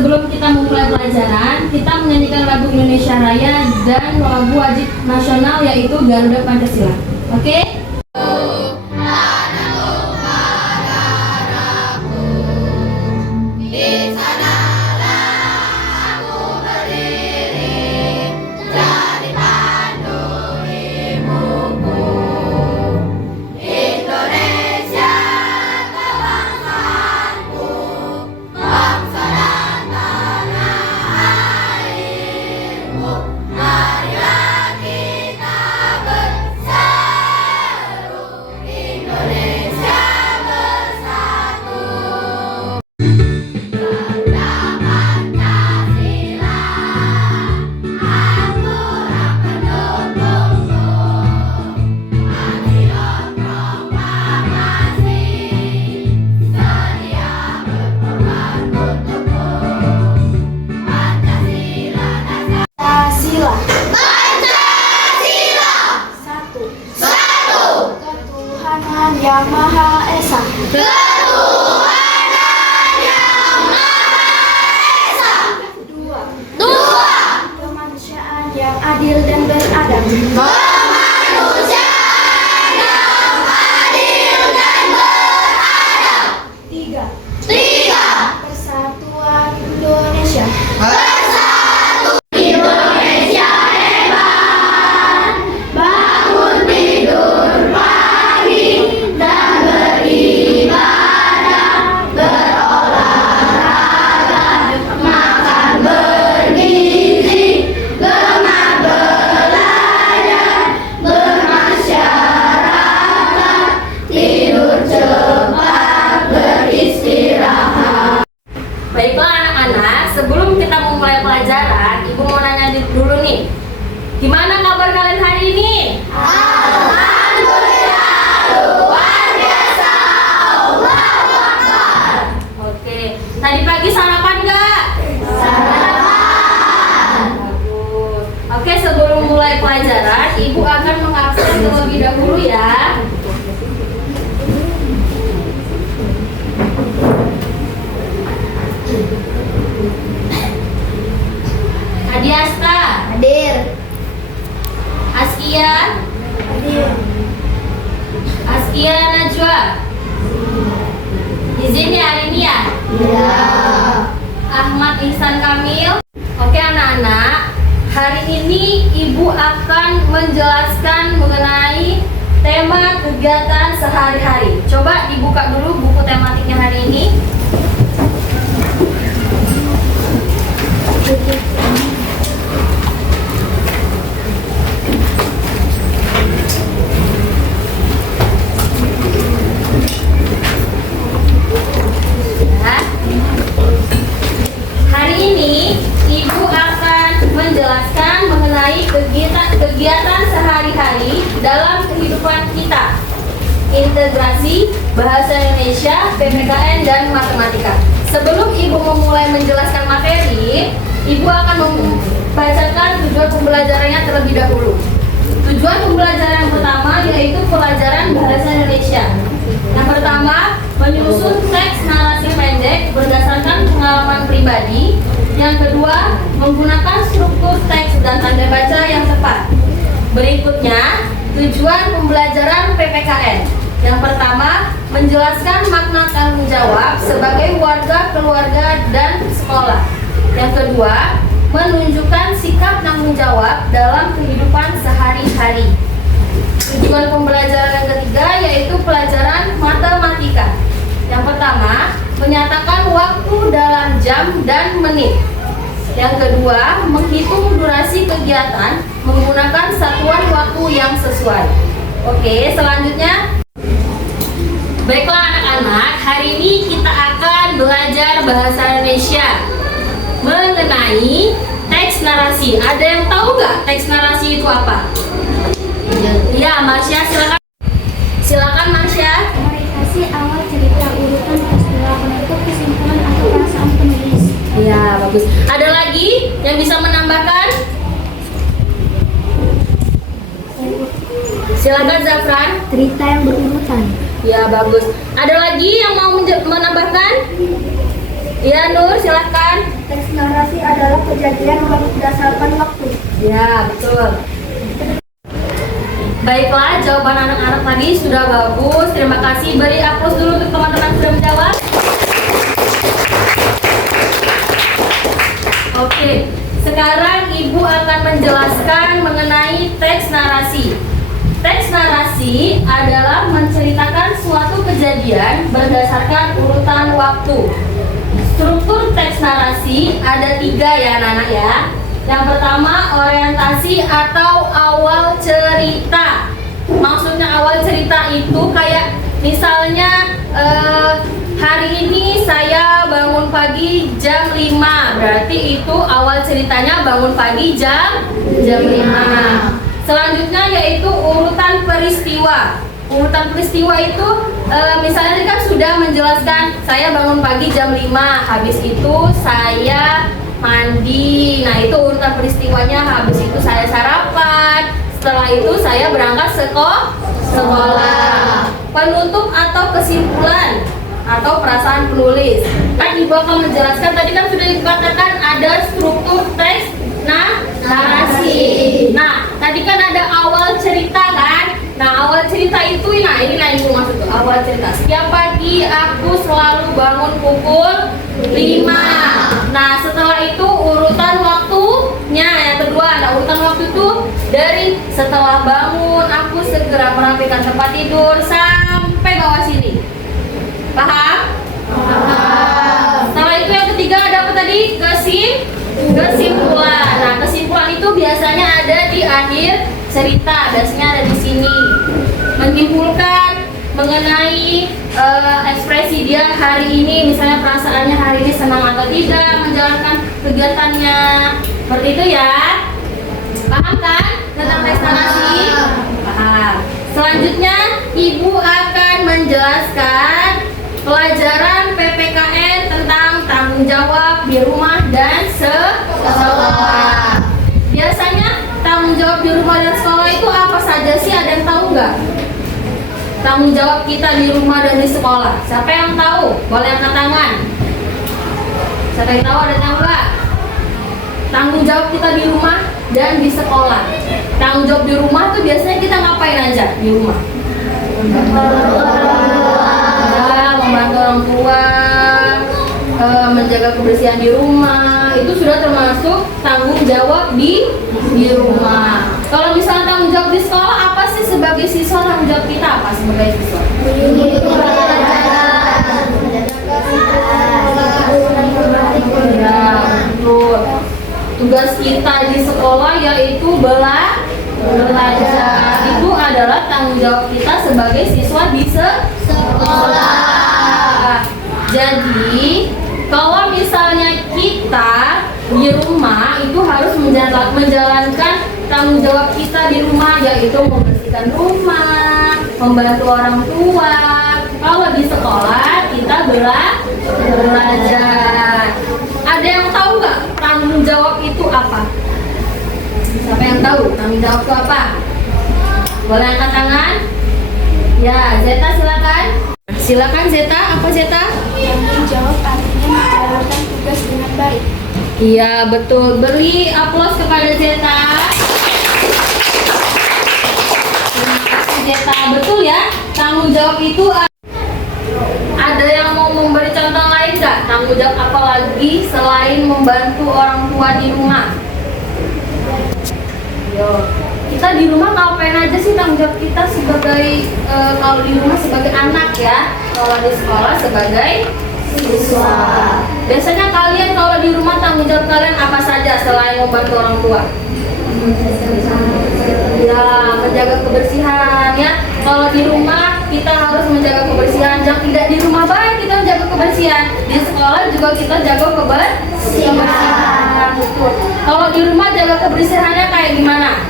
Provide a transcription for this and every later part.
sebelum kita memulai pelajaran, kita menyanyikan lagu Indonesia Raya dan lagu wajib nasional yaitu Garuda Pancasila. Oke? Yang Maha Esa. Ketuhanan Yang Maha Esa. Dua. Kemanusiaan yang adil dan beradab. Kemanusiaan yang adil dan beradab. Tiga. Persatuan Indonesia. Bersatu Indonesia hebat. Bangun tidur pagi dan beribadah, berolahraga, makan bergizi, gemar belajar, bermasyarakat, tidur cepat, beristirahat. Baiklah anak-anak, sebelum kita memulai pelajaran, Ibu mau nanya dulu nih. Gimana kabar kalian hari ini? Alhamdulillah, luar biasa. Allahu Akbar. Oke, tadi pagi sarapan nggak? Sarapan. Bagus. Oke, sebelum mulai pelajaran, Ibu akan mengabsen terlebih dahulu ya. Adiasta, Hadir. Askia, Hadir. Askia Najwa. Izin ya hari ini ya. Ya. Ahmad Ihsan Kamil. Oke anak-anak, hari ini Ibu akan menjelaskan mengenai tema kegiatan sehari-hari. Coba dibuka dulu buku tematiknya hari ini. Ya. Hari ini Ibu akan menjelaskan mengenai kegiatan sehari-hari dalam kehidupan kita. Integrasi bahasa Indonesia, PPKN dan matematika. Sebelum Ibu memulai menjelaskan materi, Ibu akan membacakan tujuan pembelajarannya terlebih dahulu. Tujuan pembelajaran yang pertama yaitu pelajaran bahasa Indonesia. Yang pertama, menyusun teks narasi pendek berdasarkan pengalaman pribadi. Yang kedua, menggunakan struktur teks dan tanda baca yang tepat. Berikutnya, tujuan pembelajaran PPKN. Yang pertama, menjelaskan makna tanggung jawab sebagai warga, keluarga, dan sekolah. Yang kedua, menunjukkan sikap tanggung jawab dalam kehidupan sehari-hari. Tujuan pembelajaran yang ketiga yaitu pelajaran matematika. Yang pertama, menyatakan waktu dalam jam dan menit. Yang kedua, menghitung durasi kegiatan menggunakan satuan waktu yang sesuai. Oke, selanjutnya. Baiklah anak-anak, hari ini kita akan belajar bahasa Indonesia mengenai teks narasi. Ada yang tahu nggak teks narasi itu apa? Ya, Marsha, silakan. Silakan Marsha. Narasi awal cerita, urutan peristiwa, penutup, kesimpulan atau perasaan penulis. Ya, bagus. Ada lagi yang bisa menambahkan? Silakan Zafran. Cerita yang berurutan. Ya, bagus. Ada lagi yang mau menambahkan? Iya Nur, silahkan. Teks narasi adalah kejadian berdasarkan waktu. Ya, betul. Baiklah, jawaban anak-anak tadi sudah bagus. Terima kasih. Beri aplaus dulu untuk teman-teman sudah menjawab. Oke, sekarang Ibu akan menjelaskan mengenai teks narasi. Teks narasi adalah menceritakan suatu kejadian berdasarkan urutan waktu. Struktur teks narasi ada 3 ya anak-anak ya. Yang pertama, orientasi atau awal cerita. Maksudnya awal cerita itu kayak misalnya hari ini saya bangun pagi jam 5. Berarti itu awal ceritanya bangun pagi jam 5. Selanjutnya yaitu urutan peristiwa. Urutan peristiwa itu misalnya tadi kan sudah menjelaskan saya bangun pagi jam 5. Habis itu saya mandi. Nah, itu urutan peristiwanya. Habis itu saya sarapan. Setelah itu saya berangkat sekolah. Penutup atau kesimpulan atau perasaan penulis. Kan Ibu akan menjelaskan, tadi kan sudah dikatakan ada struktur teks narasi. Nah, tadi kan ada awal cerita kan? Nah, awal cerita itu, nah ini Ibu maksud tuh, awal cerita. Setiap pagi aku selalu bangun pukul 5. Nah, setelah itu urutan waktunya yang kedua. Nah, urutan waktu itu dari setelah bangun aku segera merapikan tempat tidur sampai bawah sini. Paham? Setelah itu yang ketiga ada apa tadi? Kesimpulan. Nah, kesimpulan itu biasanya ada di akhir cerita, biasanya ada di sini. Menyimpulkan mengenai ekspresi dia hari ini, misalnya perasaannya hari ini senang atau tidak menjalankan kegiatannya. Seperti itu ya. Paham kan tentang teks narasi? Paham. Selanjutnya Ibu akan menjelaskan pelajaran PPKN tentang tanggung jawab di rumah dan sekolah. Biasanya tanggung jawab di rumah dan sekolah itu apa saja sih? Ada yang tahu nggak? Tanggung jawab kita di rumah dan di sekolah. Siapa yang tahu? Boleh angkat tangan. Siapa yang tahu? Ada yang tahu nggak? Tanggung jawab kita di rumah dan di sekolah. Tanggung jawab di rumah tuh biasanya kita ngapain aja di rumah? Membantu orang tua, menjaga kebersihan di rumah, itu sudah termasuk tanggung jawab di rumah. Kalau misalnya tanggung jawab di sekolah, apa sih sebagai siswa tanggung jawab kita apa sebagai siswa? Ya, betul. Tugas kita di sekolah yaitu belajar. Itu adalah tanggung jawab kita sebagai siswa di sekolah. Jadi, kalau misalnya kita di rumah itu harus menjalankan tanggung jawab kita di rumah, yaitu membersihkan rumah, membantu orang tua. Kalau di sekolah kita belajar. Ada yang tahu nggak tanggung jawab itu apa? Siapa yang tahu tanggung jawab itu apa? Boleh angkat tangan? Ya, Zeta silakan. Silakan Zeta, apa Zeta? Tanggung jawab artinya menjalankan tugas dengan baik. Iya, betul. Beri aplaus kepada Zeta. Terima kasih Zeta. Betul ya, tanggung jawab itu ada yang mau memberi contoh lain nggak? Tanggung jawab apa lagi selain membantu orang tua di rumah? Yo, kita di rumah ngapain aja sih tanggung jawab kita sebagai kalau di rumah sebagai anak ya, kalau di sekolah sebagai siswa. Biasanya kalian kalau di rumah tanggung jawab kalian apa saja selain membantu orang tua? Ya, menjaga kebersihan ya. Kalau di rumah kita harus menjaga kebersihan. Jangan tidak di rumah baik kita menjaga kebersihan. Di sekolah juga kita jaga kebersihan. Betul. Kalau di rumah jaga kebersihannya kayak gimana?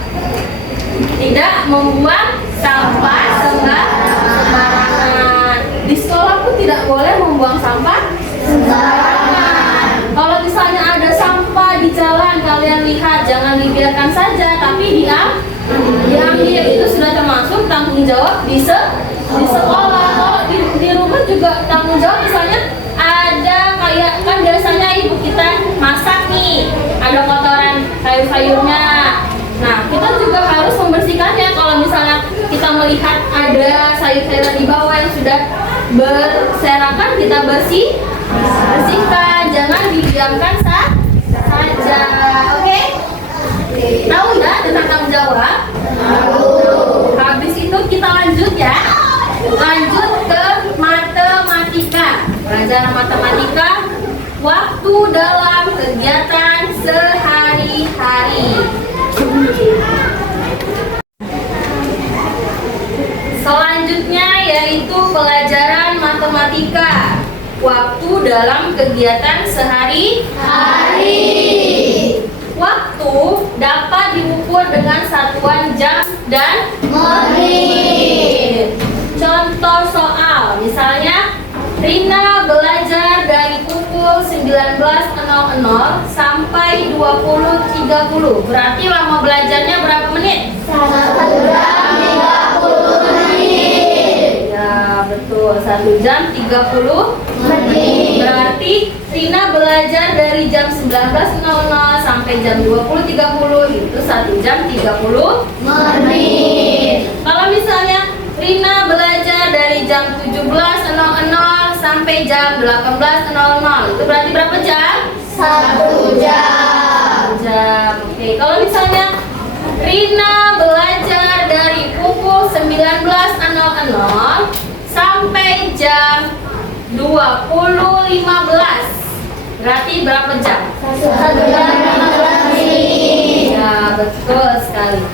Tidak membuang sampah sembarangan. Di sekolah pun tidak boleh membuang sampah sembarangan. Kalau misalnya ada sampah di jalan, kalian lihat, jangan dibiarkan saja, tapi diambil. Itu sudah termasuk tanggung jawab di sekolah. Kalau di rumah juga tanggung jawab, misalnya ada kayak kan biasanya ibu kita masak nih, ada kotoran sayur-sayurnya. Nah, kita juga harus membersihkannya. Kalau misalnya kita melihat ada sayur-sayuran di bawah yang sudah berserakan, kita bersihkan. Jangan didiamkan saja. Oke? Tahu ya tentang tanggung jawab? Habis itu kita lanjut ya. Lanjut ke matematika. Pelajaran matematika, waktu dalam kegiatan sehari-hari. Selanjutnya yaitu pelajaran matematika, waktu dalam kegiatan sehari-hari. Waktu dapat diukur dengan satuan jam dan menit. Contoh soal, misalnya Rina belajar dari pukul 19.00 sampai 20.30. Berarti lama belajarnya berapa menit? 1 jam 30 menit. Ya, betul. 1 jam 30 Menit. Berarti Rina belajar dari jam 19.00 sampai jam 20.30. Itu 1 jam 30 Menit. Kalau misalnya Rina belajar dari jam 17.00 sampai jam 18.00, itu berarti berapa jam? 1 jam. Oke, kalau misalnya Rina belajar dari pukul 19.00 sampai jam 20.15, berarti berapa jam? 1 jam 15 menit. Ya, betul sekali.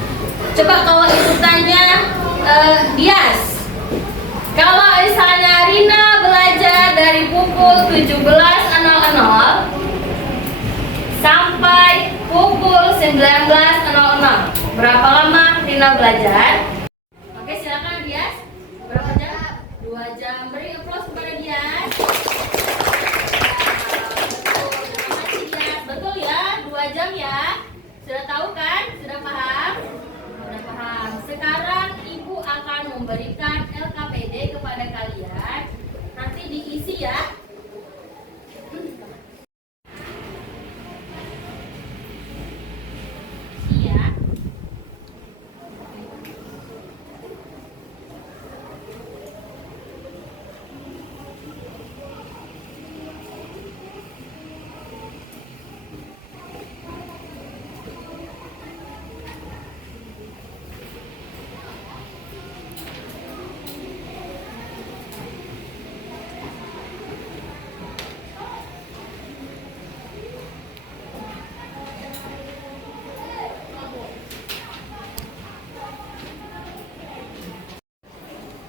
Coba kalau ibu tanya Dias, kalau misalnya Rina belajar dari pukul 17.00 sampai pukul 19.00, berapa lama Rina belajar? Oke, silakan Dias. Berapa jam? 2 jam. Beri aplaus kepada Dias. Betul, terima kasih Dias. Betul ya, 2 jam ya. Sudah tahu kan? Sudah paham? Sudah paham. Sekarang Ibu akan memberikan LKPD kepada kalian. Nanti diisi ya. Iya.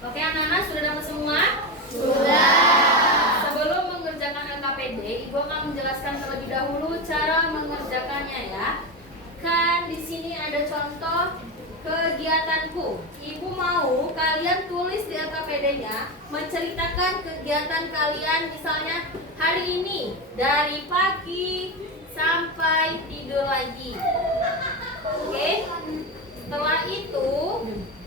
Oke anak-anak, sudah dapat semua? Sudah. Sebelum mengerjakan LKPD, Ibu akan menjelaskan terlebih dahulu cara mengerjakannya ya. Kan di sini ada contoh kegiatanku. Ibu mau kalian tulis di LKPD-nya menceritakan kegiatan kalian, misalnya hari ini dari pagi sampai tidur lagi. Oke? Setelah itu,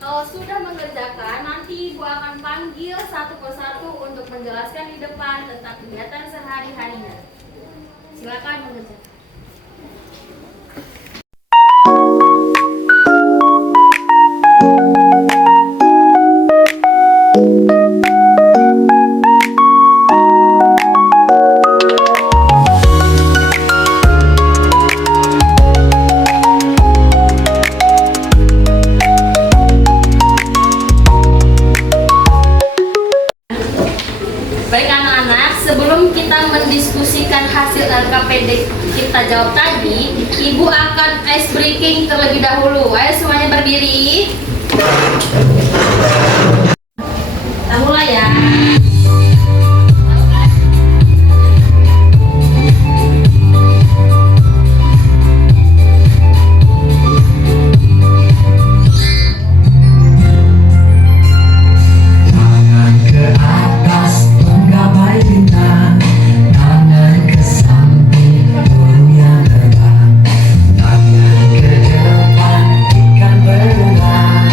kalau sudah mengerjakan, nanti Ibu akan panggil satu persatu untuk menjelaskan di depan tentang kegiatan sehari-harinya. Silakan mengerjakan. Baik anak-anak, sebelum kita mendiskusikan hasil LKPD kita jawab tadi, Ibu akan ice breaking terlebih dahulu. Ayo semuanya berdiri. Kita mulai ya. Tangan ke atas menggapai bintang, tangan ke samping burung yang terbang, tangan ke depan ikan berenang,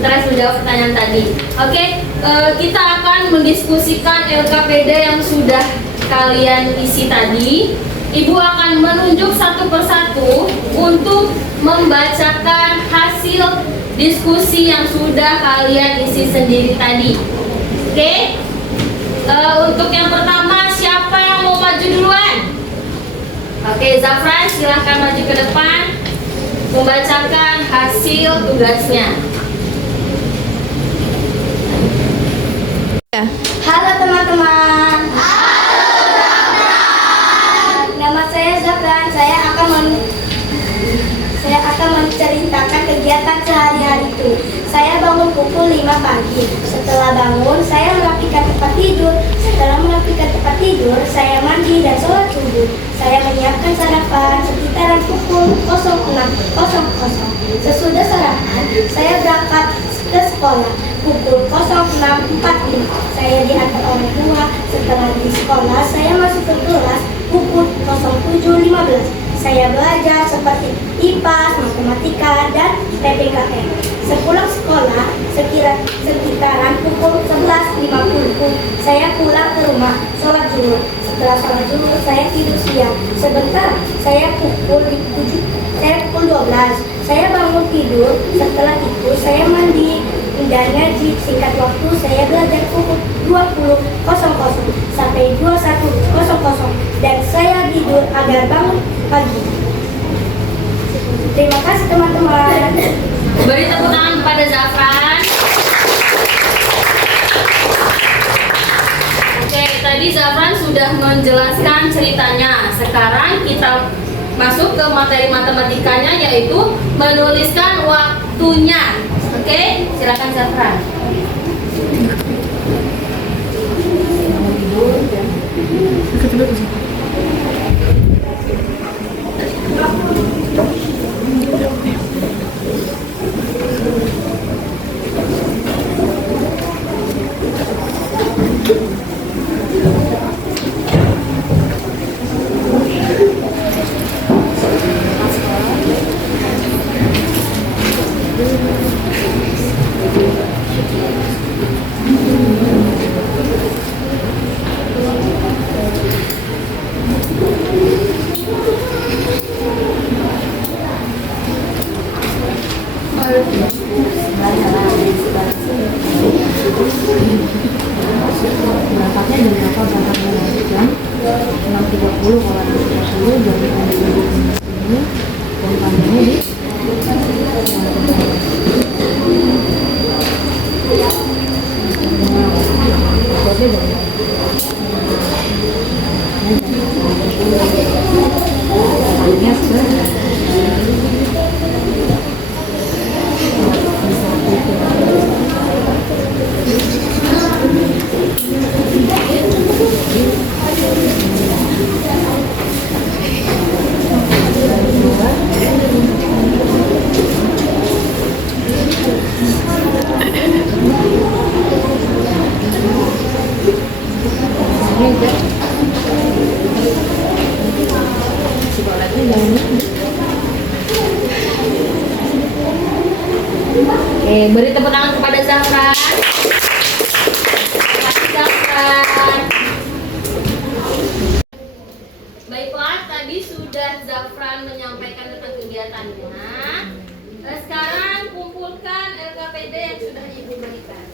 stres menjawab pertanyaan tadi. Oke, kita akan mendiskusikan LKPD yang sudah kalian isi tadi. Ibu akan menunjuk satu persatu untuk membacakan hasil diskusi yang sudah kalian isi sendiri tadi. Oke, untuk yang pertama siapa yang mau maju duluan? Oke, Zafran silahkan maju ke depan membacakan hasil tugasnya. Halo teman-teman. Nama saya Zafran. Saya akan menceritakan kegiatan sehari-hariku. Saya bangun pukul 5 pagi. Setelah bangun, saya merapikan tempat tidur. Setelah merapikan tempat tidur, saya mandi dan sholat subuh. Saya menyiapkan sarapan sekitaran pukul 06.00. Sesudah sarapan, saya berangkat ke sekolah pukul 06.45. Saya diantar orang tua. Setelah di sekolah, saya masuk ke kelas pukul 07.15. Saya belajar seperti IPA, matematika, dan PPKN. Sepulang sekolah, sekitaran pukul 11.50, saya pulang ke rumah, sholat zuhur. Setelah sholat zuhur, saya tidur siang. Sebentar, saya pukul 12. Saya bangun tidur. Setelah itu, saya mandi dan ngaji. Singkat waktu, saya belajar pukul 20.00 sampai 21.00 dan saya tidur agar bangun pagi. Terima kasih teman-teman. Beri tepuk tangan kepada Zafran. Oke, tadi Zafran sudah menjelaskan ceritanya. Sekarang kita masuk ke materi matematikanya, yaitu menuliskan waktunya. Oke, silakan Zafran. Oke, beri tepuk tangan kepada Zafran. Terima kasih Zafran. Baiklah, tadi sudah Zafran menyampaikan tentang kegiatannya. Sekarang kumpulkan LKPD yang sudah Ibu berikan.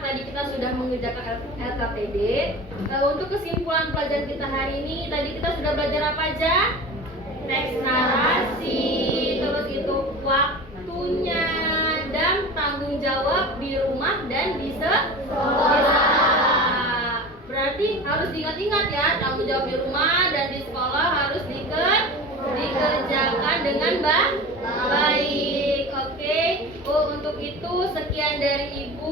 Tadi kita sudah mengerjakan LKPD. Untuk kesimpulan pelajaran kita hari ini, tadi kita sudah belajar apa aja? Teks narasi, terus itu waktunya, dan tanggung jawab di rumah dan di sekolah. Berarti harus diingat-ingat ya, tanggung jawab di rumah dan di sekolah harus dikerjakan dengan baik. Oke. Untuk itu sekian dari Ibu.